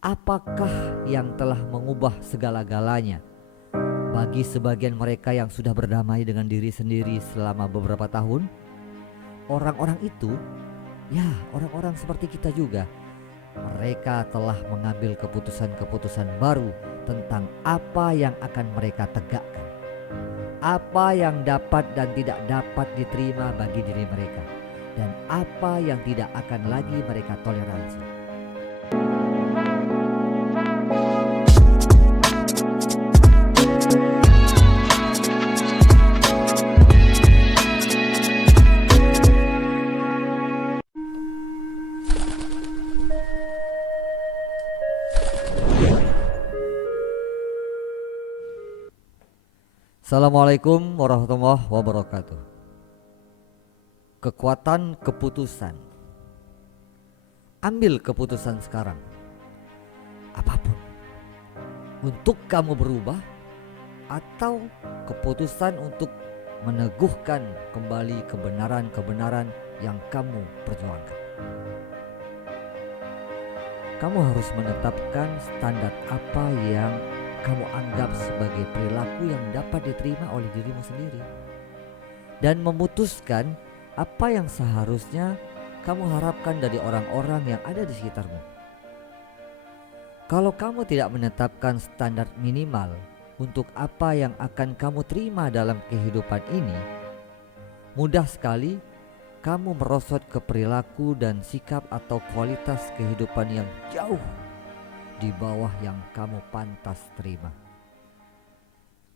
Apakah yang telah mengubah segala-galanya bagi sebagian mereka yang sudah berdamai dengan diri sendiri selama beberapa tahun? Orang-orang itu, ya orang-orang seperti kita juga. Mereka telah mengambil keputusan-keputusan baru tentang apa yang akan mereka tegakkan, apa yang dapat dan tidak dapat diterima bagi diri mereka, dan apa yang tidak akan lagi mereka toleransi. Assalamualaikum warahmatullahi wabarakatuh. Kekuatan keputusan. Ambil keputusan sekarang. Apapun. Untuk kamu berubah atau keputusan untuk meneguhkan kembali kebenaran-kebenaran yang kamu perjuangkan. Kamu harus menetapkan standar apa yang kamu anggap sebagai perilaku yang dapat diterima oleh dirimu sendiri, dan memutuskan apa yang seharusnya kamu harapkan dari orang-orang yang ada di sekitarmu. Kalau kamu tidak menetapkan standar minimal untuk apa yang akan kamu terima dalam kehidupan ini, mudah sekali kamu merosot ke perilaku dan sikap atau kualitas kehidupan yang jauh di bawah yang kamu pantas terima.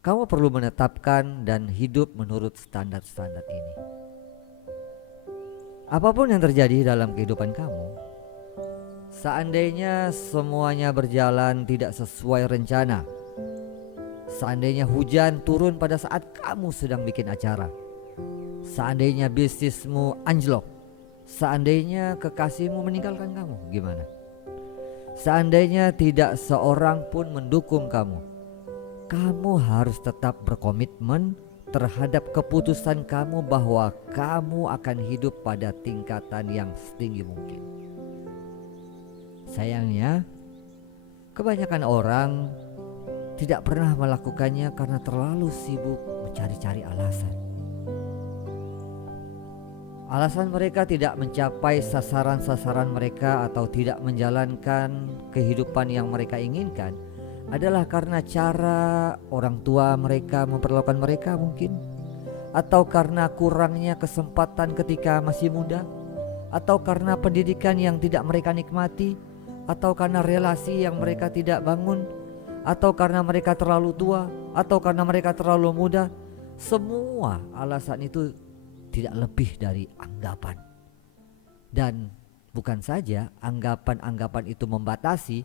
Kamu perlu menetapkan dan hidup menurut standar-standar ini. Apapun yang terjadi dalam kehidupan kamu, seandainya semuanya berjalan tidak sesuai rencana, seandainya hujan turun pada saat kamu sedang bikin acara, seandainya bisnismu anjlok, seandainya kekasihmu meninggalkan kamu, gimana? Seandainya tidak seorang pun mendukung kamu, kamu harus tetap berkomitmen terhadap keputusan kamu bahwa kamu akan hidup pada tingkatan yang setinggi mungkin. Sayangnya, kebanyakan orang tidak pernah melakukannya karena terlalu sibuk mencari-cari alasan. Alasan mereka tidak mencapai sasaran-sasaran mereka atau tidak menjalankan kehidupan yang mereka inginkan adalah karena cara orang tua mereka memperlakukan mereka mungkin, atau karena kurangnya kesempatan ketika masih muda, atau karena pendidikan yang tidak mereka nikmati, atau karena relasi yang mereka tidak bangun, atau karena mereka terlalu tua, atau karena mereka terlalu muda. Semua alasan itu tidak lebih dari anggapan. Dan bukan saja anggapan-anggapan itu membatasi,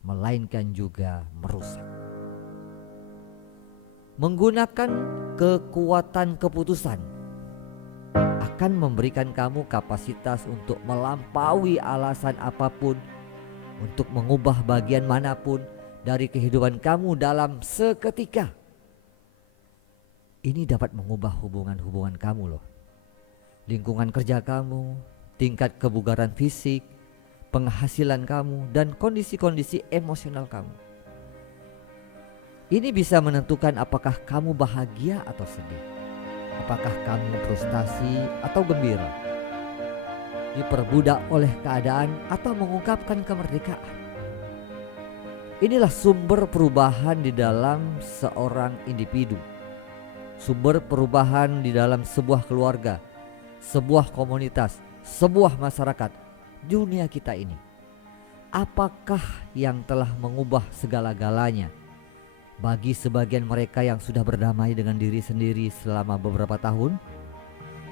melainkan juga merusak. Menggunakan kekuatan keputusan akan memberikan kamu kapasitas untuk melampaui alasan apapun, untuk mengubah bagian manapun dari kehidupan kamu dalam seketika. Ini dapat mengubah hubungan-hubungan kamu loh. Lingkungan kerja kamu, tingkat kebugaran fisik, penghasilan kamu, dan kondisi-kondisi emosional kamu. Ini bisa menentukan apakah kamu bahagia atau sedih, apakah kamu frustasi atau gembira, diperbudak oleh keadaan atau mengungkapkan kemerdekaan. Inilah sumber perubahan di dalam seorang individu, sumber perubahan di dalam sebuah keluarga, sebuah komunitas, sebuah masyarakat, dunia kita ini. Apakah yang telah mengubah segala-galanya bagi sebagian mereka yang sudah berdamai dengan diri sendiri selama beberapa tahun?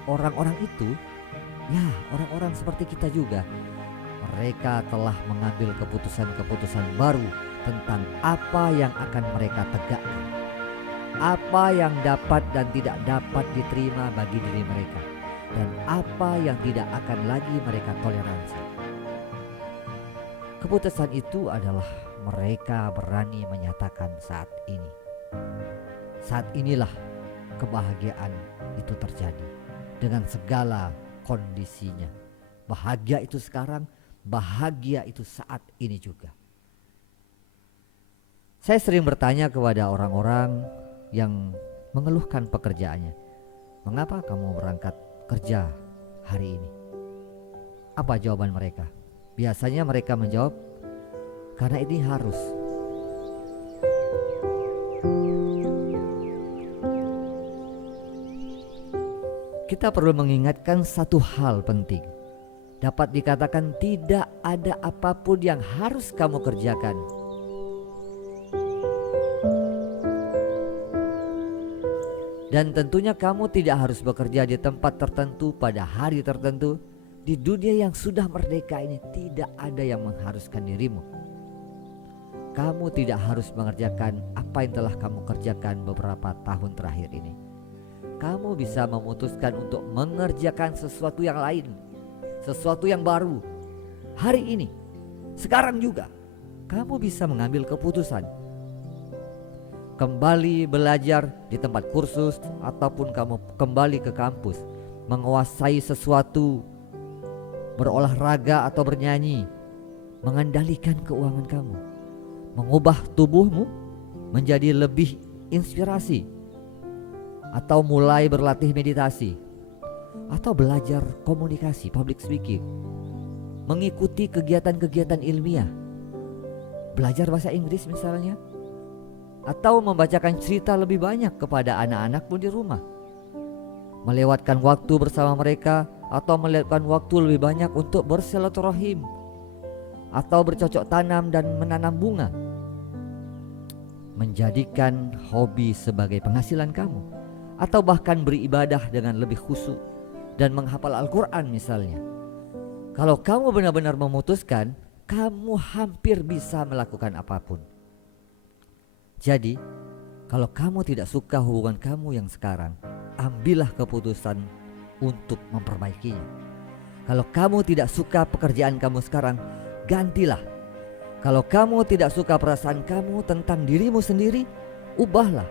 Orang-orang itu, ya orang-orang seperti kita juga. Mereka telah mengambil keputusan-keputusan baru tentang apa yang akan mereka tegakkan, apa yang dapat dan tidak dapat diterima bagi diri mereka, dan apa yang tidak akan lagi mereka toleransi. Keputusan itu adalah mereka berani menyatakan saat ini. Saat inilah kebahagiaan itu terjadi dengan segala kondisinya. Bahagia itu sekarang, bahagia itu saat ini juga. Saya sering bertanya kepada orang-orang yang mengeluhkan pekerjaannya, "Mengapa kamu berangkat kerja hari ini?" Apa jawaban mereka? Biasanya mereka menjawab, "Karena ini harus." Kita perlu mengingatkan satu hal penting. Dapat dikatakan tidak ada apapun yang harus kamu kerjakan. Dan tentunya kamu tidak harus bekerja di tempat tertentu pada hari tertentu. Di dunia yang sudah merdeka ini tidak ada yang mengharuskan dirimu. Kamu tidak harus mengerjakan apa yang telah kamu kerjakan beberapa tahun terakhir ini. Kamu bisa memutuskan untuk mengerjakan sesuatu yang lain, sesuatu yang baru. Hari ini, sekarang juga, kamu bisa mengambil keputusan. Kembali belajar di tempat kursus ataupun kamu kembali ke kampus, menguasai sesuatu, berolahraga atau bernyanyi, mengendalikan keuangan kamu, mengubah tubuhmu menjadi lebih inspirasi, atau mulai berlatih meditasi, atau belajar komunikasi, public speaking, mengikuti kegiatan-kegiatan ilmiah, belajar bahasa Inggris misalnya, atau membacakan cerita lebih banyak kepada anak-anakmu di rumah, melewatkan waktu bersama mereka, atau melewatkan waktu lebih banyak untuk bersilaturahim, atau bercocok tanam dan menanam bunga, menjadikan hobi sebagai penghasilan kamu, atau bahkan beribadah dengan lebih khusyuk dan menghafal Al-Quran misalnya. Kalau kamu benar-benar memutuskan, kamu hampir bisa melakukan apapun. Jadi, kalau kamu tidak suka hubungan kamu yang sekarang, ambillah keputusan untuk memperbaikinya. Kalau kamu tidak suka pekerjaan kamu sekarang, gantilah. Kalau kamu tidak suka perasaan kamu tentang dirimu sendiri, ubahlah.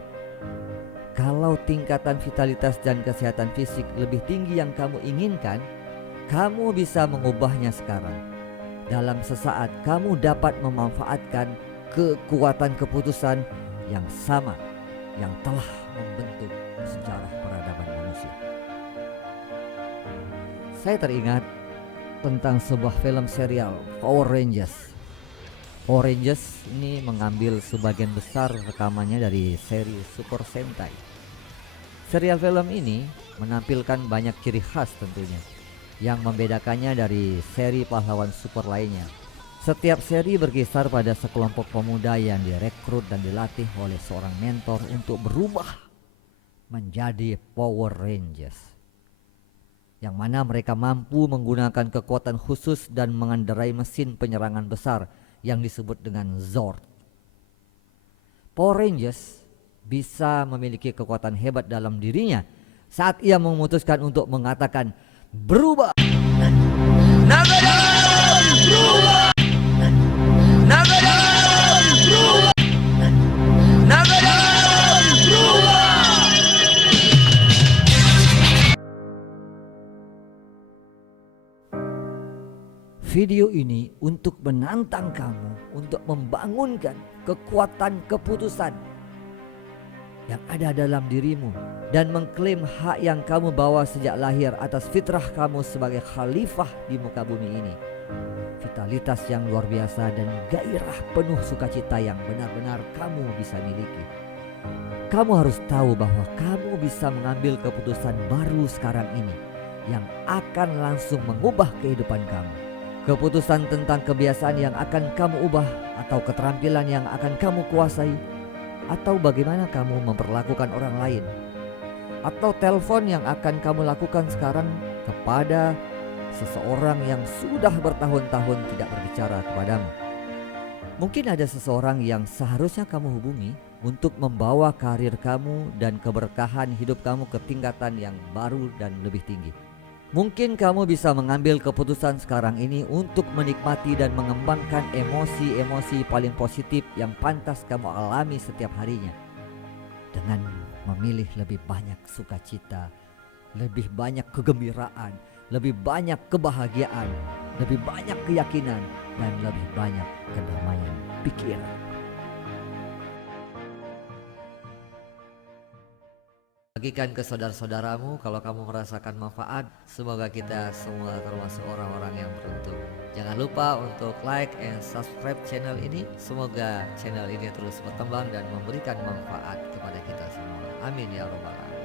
Kalau tingkatan vitalitas dan kesehatan fisik lebih tinggi yang kamu inginkan, kamu bisa mengubahnya sekarang. Dalam sesaat kamu dapat memanfaatkan kekuatan keputusan yang sama yang telah membentuk sejarah peradaban manusia. Saya teringat tentang sebuah film serial Power Rangers. Power Rangers ini mengambil sebagian besar rekamannya dari seri Super Sentai. Serial film ini menampilkan banyak ciri khas tentunya yang membedakannya dari seri pahlawan super lainnya. Setiap seri berkisar pada sekelompok pemuda yang direkrut dan dilatih oleh seorang mentor untuk berubah menjadi Power Rangers, yang mana mereka mampu menggunakan kekuatan khusus dan mengendarai mesin penyerangan besar yang disebut dengan Zord. Power Rangers bisa memiliki kekuatan hebat dalam dirinya saat ia memutuskan untuk mengatakan berubah. Nagara berubah. Nagara berubah. Nagara berubah. Video ini untuk menantang kamu untuk membangunkan kekuatan keputusan yang ada dalam dirimu dan mengklaim hak yang kamu bawa sejak lahir atas fitrah kamu sebagai khalifah di muka bumi ini. Vitalitas yang luar biasa dan gairah penuh sukacita yang benar-benar kamu bisa miliki. Kamu harus tahu bahwa kamu bisa mengambil keputusan baru sekarang ini yang akan langsung mengubah kehidupan kamu. Keputusan tentang kebiasaan yang akan kamu ubah, atau keterampilan yang akan kamu kuasai, atau bagaimana kamu memperlakukan orang lain, atau telepon yang akan kamu lakukan sekarang kepada seseorang yang sudah bertahun-tahun tidak berbicara kepadamu. Mungkin ada seseorang yang seharusnya kamu hubungi untuk membawa karir kamu dan keberkahan hidup kamu ke tingkatan yang baru dan lebih tinggi. Mungkin kamu bisa mengambil keputusan sekarang ini untuk menikmati dan mengembangkan emosi-emosi paling positif yang pantas kamu alami setiap harinya, dengan memilih lebih banyak sukacita, lebih banyak kegembiraan, lebih banyak kebahagiaan, lebih banyak keyakinan, dan lebih banyak kedamaian pikiran. Bagikan ke saudara-saudaramu kalau kamu merasakan manfaat. Semoga kita semua termasuk orang-orang yang beruntung. Jangan lupa untuk like and subscribe channel ini. Semoga channel ini terus berkembang dan memberikan manfaat kepada kita semua. Amin ya robbal alamin.